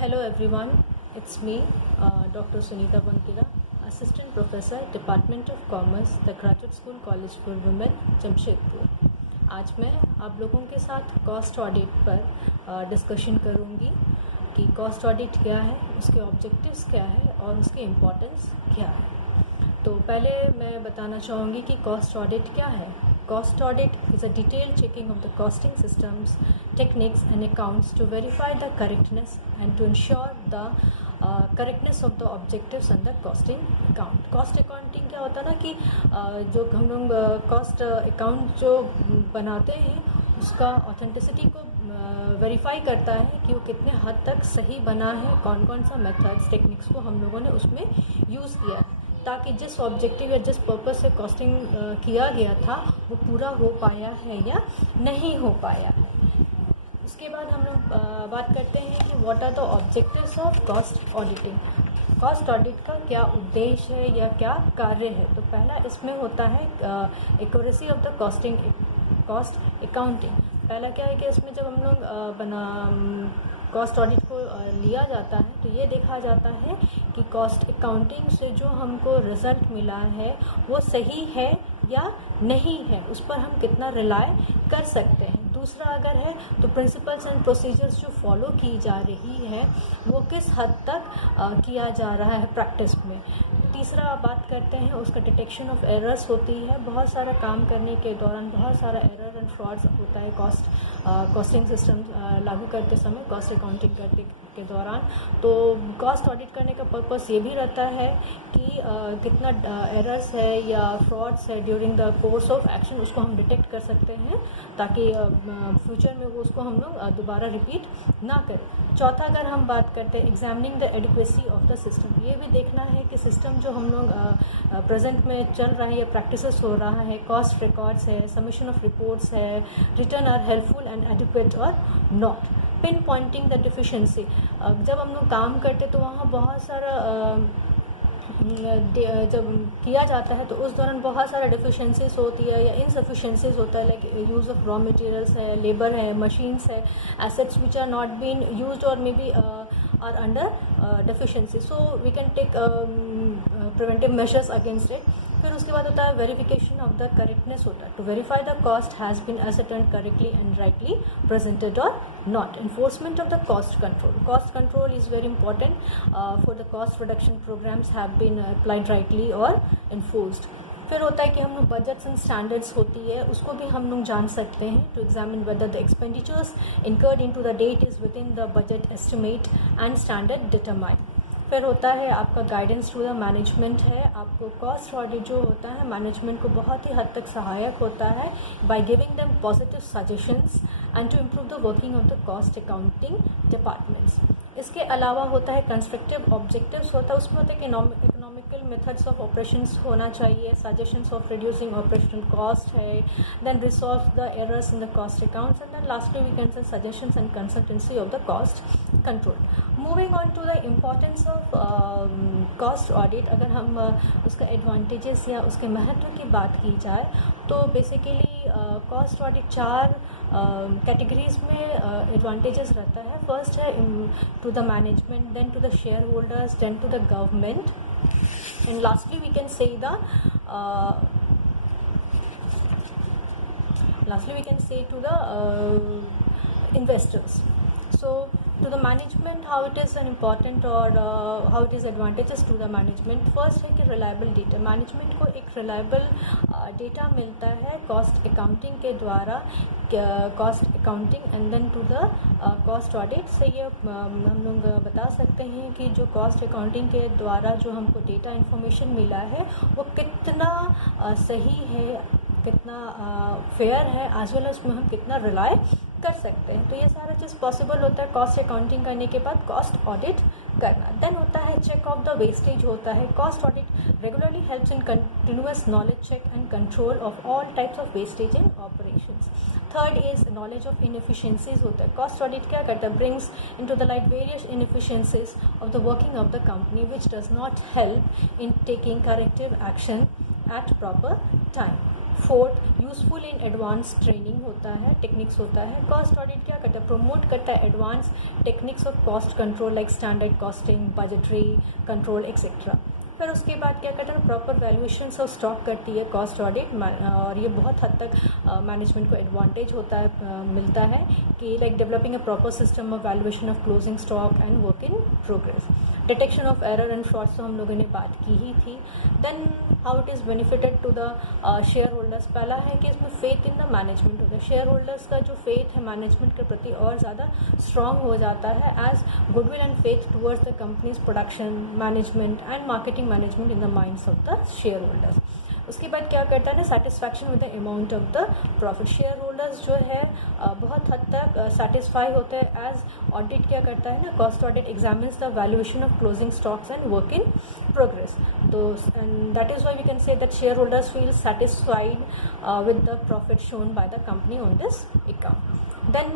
Hello everyone, it's me, Dr. Sunita Bankira, Assistant Professor, Department of Commerce, the Graduate School College for Women, Jamshedpur. आज मैं आप लोगों के साथ कॉस्ट ऑडिट पर डिस्कशन करूंगी कि कॉस्ट ऑडिट क्या है, उसके ऑब्जेक्टिव्स क्या है और उसकी इम्पोर्टेंस क्या है। तो पहले मैं बताना चाहूँगी कि कॉस्ट ऑडिट क्या है। Cost audit is a detailed checking of the costing systems, techniques and accounts to verify the correctness and to ensure the correctness of the objectives and the costing account. Cost accounting क्या होता है ना कि जो हम लोग cost account जो बनाते हैं उसका ऑथेंटिसिटी को वेरीफाई करता है कि वो कितने हद तक सही बना है, कौन कौन सा मेथड्स टेक्निक्स को हम लोगों ने उसमें यूज़ किया है, ताकि जिस ऑब्जेक्टिव या जिस पर्पस से कॉस्टिंग किया गया था वो पूरा हो पाया है या नहीं हो पाया है। उसके बाद हम लोग बात करते हैं कि what are the objectives of cost auditing. Cost audit का क्या उद्देश्य है या क्या कार्य है। तो पहला इसमें होता है accuracy of the cost accounting. पहला क्या है कि इसमें जब हम लोग कॉस्ट ऑडिट को लिया जाता है तो ये देखा जाता है कि कॉस्ट अकाउंटिंग से जो हमको रिज़ल्ट मिला है वो सही है या नहीं है, उस पर हम कितना रिलाय कर सकते हैं। दूसरा अगर है तो प्रिंसिपल्स एंड प्रोसीजर्स जो फॉलो की जा रही है वो किस हद तक किया जा रहा है प्रैक्टिस में। तीसरा बात करते हैं उसका डिटेक्शन ऑफ एरर्स होती है। बहुत सारा काम करने के दौरान बहुत सारा एरर एंड फ्रॉड्स होता है कॉस्टिंग सिस्टम लागू करते समय, कॉस्ट अकाउंटिंग करते के दौरान। तो कॉस्ट ऑडिट करने का पर्पस ये भी रहता है कि कितना एरर्स है या फ्रॉड्स है during the course of action उसको हम डिटेक्ट कर सकते हैं, ताकि फ्यूचर में वो उसको हम लोग दोबारा रिपीट ना करें। चौथा अगर हम बात करते हैं examining the adequacy of the system, ये भी देखना है कि सिस्टम जो हम लोग प्रेजेंट में चल रहा है या प्रैक्टिसेस हो रहा है, कॉस्ट रिकॉर्ड्स है, सबमिशन ऑफ रिपोर्ट्स है, return are helpful and adequate or not. Pinpointing the deficiency, जब हम लोग काम करते तो वहाँ बहुत सारा जब किया जाता है तो उस दौरान बहुत सारा डिफिशिएंसीज होती है या इनसफिशिएंसीज होता है, like use of raw materials है, लेबर है, मशीन्स है, assets which are not been used or may be are under deficiency, so we can take preventive measures against it. फिर उसके बाद होता है वेरिफिकेशन ऑफ द करेक्टनेस होता है, to verify the cost has been ascertained correctly and rightly presented or not. Enforcement of the cost control, cost control is very important for the cost reduction programmes have been applied rightly और enforced. फिर होता है कि हम लोग budgets and standards होती है उसको भी हम लोग जान सकते हैं, to examine whether the expenditures incurred into the date is within the budget estimate and standard determine. फिर होता है आपका गाइडेंस टू द मैनेजमेंट है। आपको कॉस्ट ऑडिट जो होता है मैनेजमेंट को बहुत ही हद तक सहायक होता है by giving them positive suggestions and to improve the working of the cost accounting departments. इसके अलावा होता है कंस्ट्रक्टिव ऑब्जेक्टिव्स होता है, उसमें होता है कि इकोनॉमिकल मेथड्स ऑफ ऑपरेशंस होना चाहिए, suggestions of reducing operational cost है, then resolve the errors in the cost accounts and then lastly we can say suggestions and consultancy of the cost control. Moving on to the importance of cost audit, अगर हम उसका advantages या उसके महत्व की बात की जाए तो बेसिकली कॉस्ट ऑडिट चार कैटेगरीज में एडवांटेजेस रहता है। फर्स्ट है to the management, then to the shareholders, then to the government and lastly we can say to the investors. So to the management, how it is an important or how it is advantages to the management. First है कि reliable data, management को एक reliable data मिलता है cost accounting के द्वारा, cost accounting and then to the cost audit से ये हम लोग बता सकते हैं कि जो cost accounting के द्वारा जो हमको data information मिला है वो कितना सही है, कितना फेयर है, एज वेल उसमें हम कितना रिलाय कर सकते हैं। तो ये सारा चीज़ पॉसिबल होता है कॉस्ट अकाउंटिंग करने के बाद कॉस्ट ऑडिट करना। देन होता है चेक ऑफ द वेस्टेज होता है। Cost audit regularly helps in continuous knowledge check and control of all types of wastage in operations. Third is knowledge of inefficiencies होता है। कॉस्ट ऑडिट क्या करता है, brings into the light various inefficiencies of the working of the company which does not help in taking corrective action at proper time. Fourth, useful in advance training होता है, techniques होता है। Cost audit क्या करता है, promote करता है advance techniques of cost control like standard costing, budgetary control etcetera. फिर उसके बाद क्या करता है, प्रॉपर वैल्यूएशन ऑफ स्टॉक करती है कॉस्ट ऑडिट, और ये बहुत हद तक मैनेजमेंट को एडवांटेज होता है, मिलता है कि like developing a proper system of valuation of closing stock and work in progress. Detection of error and frauds तो हम लोगों ने बात की ही थी। Then how it is benefited to the shareholders. पहला है कि इसमें फेथ इन द मैनेजमेंट होता है, शेयर होल्डर्स का जो फेथ है मैनेजमेंट के प्रति और ज़्यादा स्ट्रॉन्ग हो जाता है, as goodwill and faith towards the company's production, management and marketing management in the minds of the shareholders. उसके बाद क्या करता है ना, satisfaction with the amount of the profit. Shareholders जो है बहुत हद तक सेटिस्फाई होते हैं, एज ऑडिट क्या करता है ना, cost audit examines the valuation of closing stocks and work in progress. तो and that is why we can say that shareholders feel satisfied with the profit shown by the company on this account. Then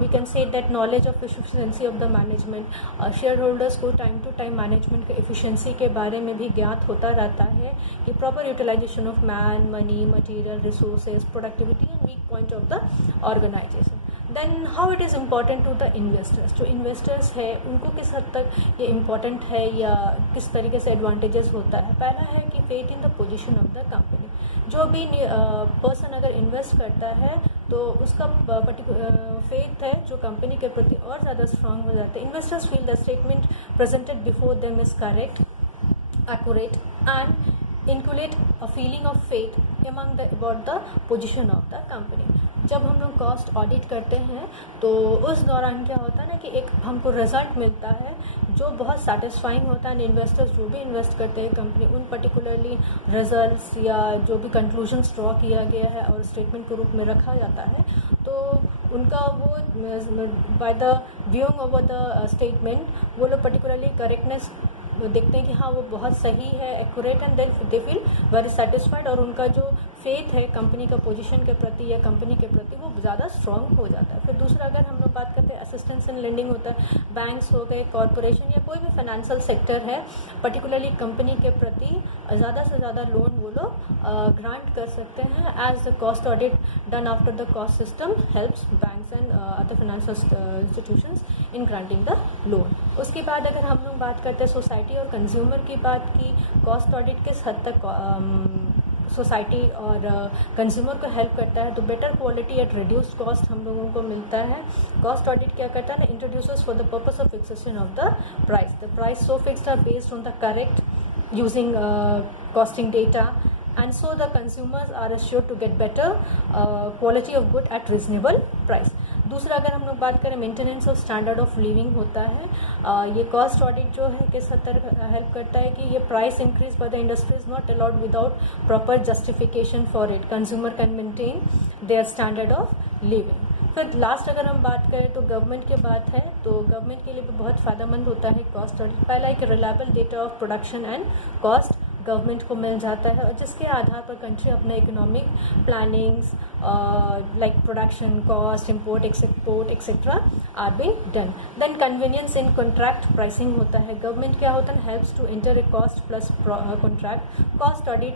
we can say that knowledge of efficiency of the management, shareholders को time to time management के efficiency के बारे में भी ज्ञात होता रहता है कि proper utilisation of man, money, material, resources, productivity and weak point of the organisation. Then how it is important to the investors. जो इन्वेस्टर्स है उनको किस हद तक ये इम्पॉर्टेंट है या किस तरीके से एडवांटेजेस होता है। पहला है कि faith in the position of the company. जो भी पर्सन अगर इन्वेस्ट करता है तो उसका फेथ है जो कंपनी के प्रति और ज़्यादा स्ट्रांग हो जाता है। Investors feel the statement presented before them is correct, accurate and inculcate a feeling of faith among the about the position of the company. जब हम लोग कॉस्ट ऑडिट करते हैं तो उस दौरान क्या होता है ना कि एक हमको रिजल्ट मिलता है जो बहुत सेटिस्फाइंग होता है। इन्वेस्टर्स जो भी इन्वेस्ट करते हैं कंपनी, उन पर्टिकुलरली रिजल्ट्स या जो भी कंक्लूजन्स ड्रॉ किया गया है और स्टेटमेंट के रूप में रखा जाता है, तो उनका वो by the viewing over the statement वो लोग पर्टिकुलरली करेक्टनेस देखते हैं कि हाँ वो बहुत सही है, accurate, and then they feel very satisfied, और उनका जो फेथ है कंपनी का पोजीशन के प्रति या कंपनी के प्रति वो ज़्यादा स्ट्रॉन्ग हो जाता है। फिर दूसरा अगर हम लोग बात करते हैं असिस्टेंस इन लेंडिंग होता है, बैंक्स हो गए, कॉरपोरेशन या कोई भी फाइनेंशियल सेक्टर है पर्टिकुलरली कंपनी के प्रति ज़्यादा से ज़्यादा लोन वो लोग ग्रांट कर सकते हैं, as the cost audit done after the cost system helps banks and other financial institutions in granting the loan. उसके बाद अगर हम लोग बात करते हैं सोसाइटी और कंज्यूमर की बात की, कॉस्ट ऑडिट किस हद तक सोसाइटी और कंज्यूमर को हेल्प करता है, तो better quality eight reduced cost हम लोगों को मिलता है। कॉस्ट ऑडिट क्या करता है ना, introduces for the purpose of fixation of the price. The price so fixed are based on the correct using costing data, and so the consumers are assured to get better quality of good at reasonable price. दूसरा अगर हम लोग बात करें maintenance of standard of living होता है, ये cost audit जो है किस हद तक हेल्प करता है कि ये price increase by the industry is not allowed without proper justification for it, consumer can maintain their standard of living. फिर लास्ट अगर हम बात करें तो गवर्नमेंट की बात है, तो गवर्नमेंट के लिए भी बहुत फ़ायदेमंद होता है कॉस्ट ऑडिट। पहला एक reliable data of production and cost government को मिल जाता है, और जिसके आधार पर कंट्री अपने economic plannings like production cost, import export etcetera are being done. Then convenience in contract pricing होता है। गवर्नमेंट क्या होता है, helps to enter a cost plus contract. Cost audit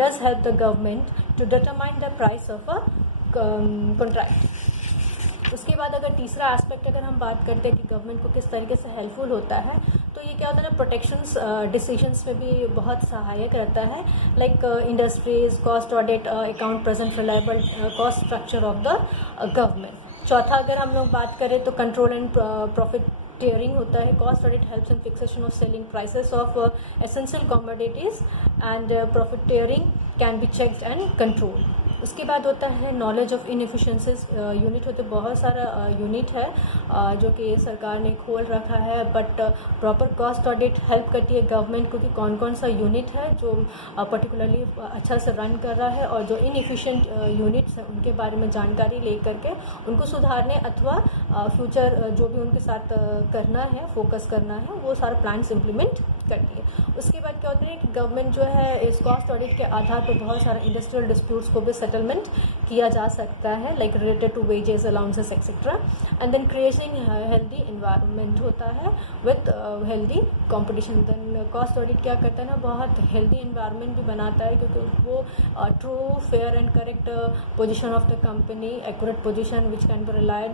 does help the government to determine the price of a contract. उसके बाद अगर तीसरा aspect अगर हम बात करते हैं कि गवर्नमेंट को किस तरीके से हेल्पफुल होता है, तो ये क्या होता है ना, प्रोटेक्शंस डिसीजंस में भी बहुत सहायक रहता है, like industries cost audit account present reliable cost structure of the government. चौथा अगर हम लोग बात करें तो कंट्रोल एंड प्रॉफिट टियरिंग होता है। Cost audit helps in fixation of selling prices of essential commodities and profit tearing can be checked and control. उसके बाद होता है नॉलेज ऑफ इनएफिशिएंसीज यूनिट होते, बहुत सारा यूनिट है जो कि सरकार ने खोल रखा है, but proper cost audit help करती है गवर्नमेंट को कि कौन कौन सा यूनिट है जो पर्टिकुलरली अच्छा से रन कर रहा है, और जो इनएफिशिएंट यूनिट्स हैं उनके बारे में जानकारी ले करके उनको सुधारने अथवा फ्यूचर जो भी उनके साथ करना है, फोकस करना है, वो सारा प्लान्स इम्प्लीमेंट करती है। उसके उसके बाद क्या होता है कि गवर्नमेंट जो है इस कॉस्ट ऑडिट के आधार पर बहुत सारा इंडस्ट्रियल डिस्प्यूट्स को भी सेटलमेंट किया जा सकता है, like related to wages, allowances etcetera. And then creating healthy environment होता है with healthy competition. Then cost audit क्या करता है ना, बहुत हेल्दी इन्वायरमेंट भी बनाता है, क्योंकि वो true, fair and correct position of the company, accurate position which can be relied.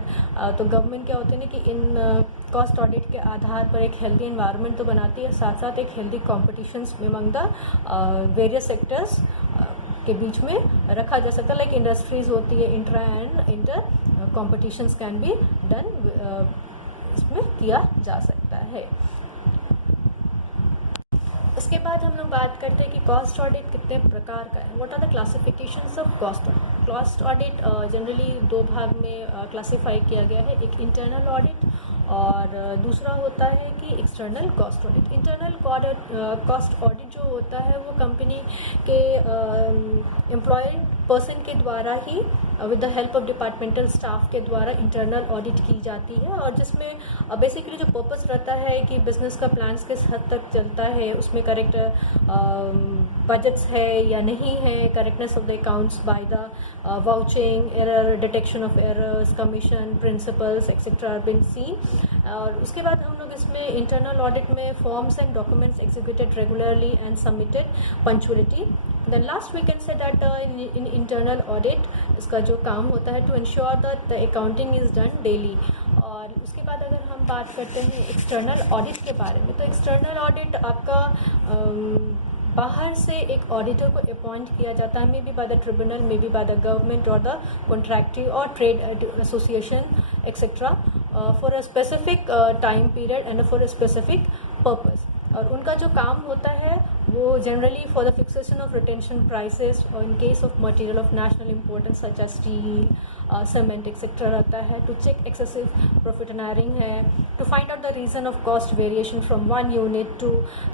तो गवर्नमेंट क्या होता है ना कि इन कॉस्ट ऑडिट के आधार पर एक हेल्दी इन्वायरमेंट तो बनाती है, साथ साथ एक healthy competitions among the various sectors के बीच में रखा जा सकता है, लाइक इंडस्ट्रीज होती है, intra and inter competitions can be done, इसमें किया जा सकता है। इसके बाद हम लोग बात करते हैं कि कॉस्ट ऑडिट कितने प्रकार का है, what are the classifications of cost audit. Cost audit generally दो भाग में क्लासीफाई किया गया है, एक इंटरनल ऑडिट और दूसरा होता है कि external cost audit. Internal cost audit जो होता है वो कंपनी के एम्प्लॉयड पर्सन के द्वारा ही with the help of departmental staff के द्वारा इंटरनल ऑडिट की जाती है, और जिसमें बेसिकली जो पर्पस रहता है कि बिज़नेस का प्लान्स किस हद तक चलता है, उसमें करेक्ट बजट्स है या नहीं है, correctness of the accounts by the vouching, error detection of errors, commission principles etcetera are been seen. और उसके बाद हम लोग इसमें इंटरनल ऑडिट में forms and documents executed regularly and submitted punctuality. Then last we can say that in internal audit इसका जो काम होता है to ensure that the accounting is done daily. और उसके बाद अगर हम बात करते हैं एक्सटर्नल ऑडिट के बारे में, तो एक्सटर्नल ऑडिट आपका बाहर से एक ऑडिटर को अपॉइंट किया जाता है, may be by the tribunal, may be by the government or the contractee or trade association etcetera for a specific time period and for a specific purpose. और उनका जो काम होता है वो generally for the fixation of retention prices और in case of material of national importance such as steel, cement etcetera रहता है, टू चेक एक्सेसिव प्रॉफिटनरिंग है, to find out the reason of cost variation from one unit to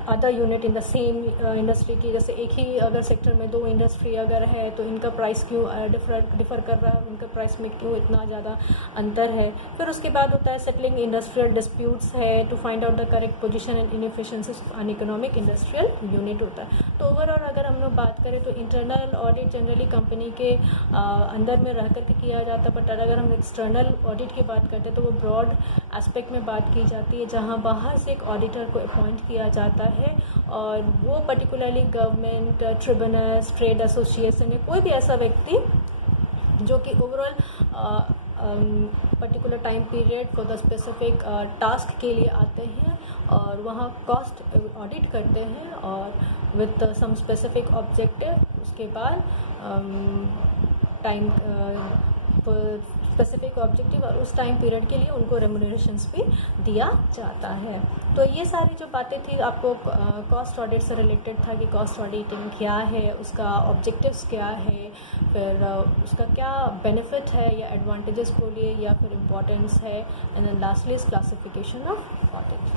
other unit in the same industry की। जैसे एक ही अगर sector में दो industry अगर है तो इनका प्राइस क्यों डिफर कर रहा है, उनका प्राइस में क्यों इतना ज़्यादा अंतर है। फिर उसके बाद होता है सेटलिंग इंडस्ट्रियल डिस्प्यूट्स है, to find out the correct position and inefficiencies of uneconomic industrial unit होता है। तो ओवरऑल अगर हम लोग बात करें तो इंटरनल ऑडिट जनरली कंपनी के अंदर में रह कर के किया जाता है, बट अगर हम एक्सटर्नल ऑडिट की बात करते हैं तो वो ब्रॉड एस्पेक्ट में बात की जाती है, जहाँ बाहर से एक ऑडिटर को अपॉइंट किया जाता है और वो particularly government, tribunals, trade association या कोई भी ऐसा व्यक्ति जो कि overall particular time period for the specific task के लिए आते हैं और वहाँ कॉस्ट ऑडिट करते हैं और विथ सम स्पेसिफिक ऑब्जेक्टिव। उसके बाद टाइम स्पेसिफिक ऑब्जेक्टिव और उस टाइम पीरियड के लिए उनको रेम्यूनरेशंस भी दिया जाता है। तो ये सारी जो बातें थी आपको कॉस्ट ऑडिट से रिलेटेड था कि कॉस्ट ऑडिटिंग क्या है, उसका ऑब्जेक्टिव्स क्या है, फिर उसका क्या बेनिफिट है या एडवांटेजेस बोलिए या फिर इम्पोर्टेंस है, and then lastly is classification of audit.